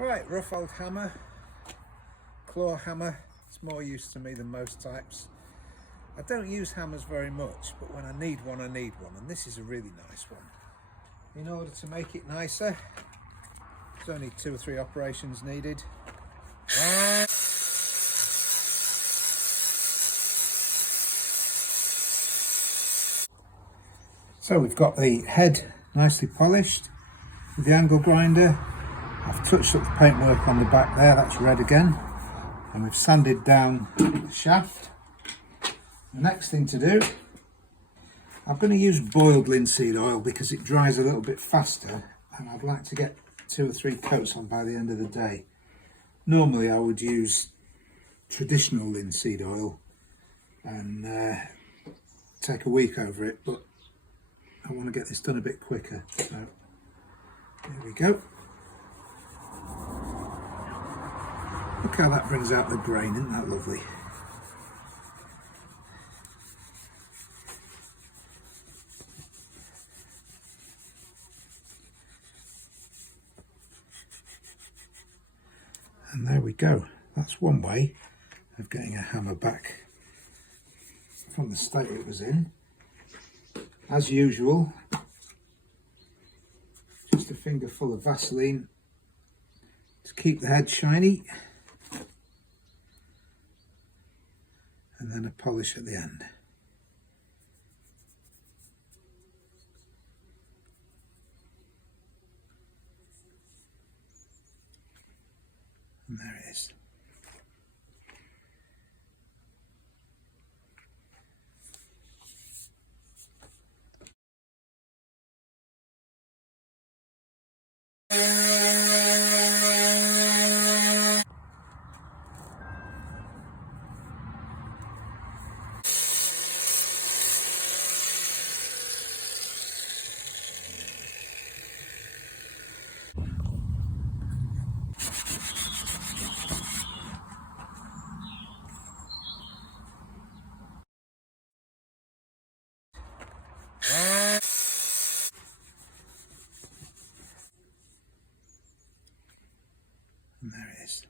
Right, rough old hammer, claw hammer. It's more use to me than most types. I don't use hammers very much, but when I need one, and this is a really nice one. In order to make it nicer, there's only 2 or 3 operations needed. So we've got the head nicely polished with the angle grinder. I've touched up the paintwork on the back there, that's red again. And we've sanded down the shaft. The next thing to do, I'm going to use boiled linseed oil because it dries a little bit faster and I'd like to get 2 or 3 coats on by the end of the day. Normally I would use traditional linseed oil and take a week over it, but I want to get this done a bit quicker. So there we go. Look how that brings out the grain, isn't that lovely? And there we go. That's one way of getting a hammer back from the state it was in. As usual, just a finger full of Vaseline to keep the head shiny, and then a polish at the end. And there it is. And there it is.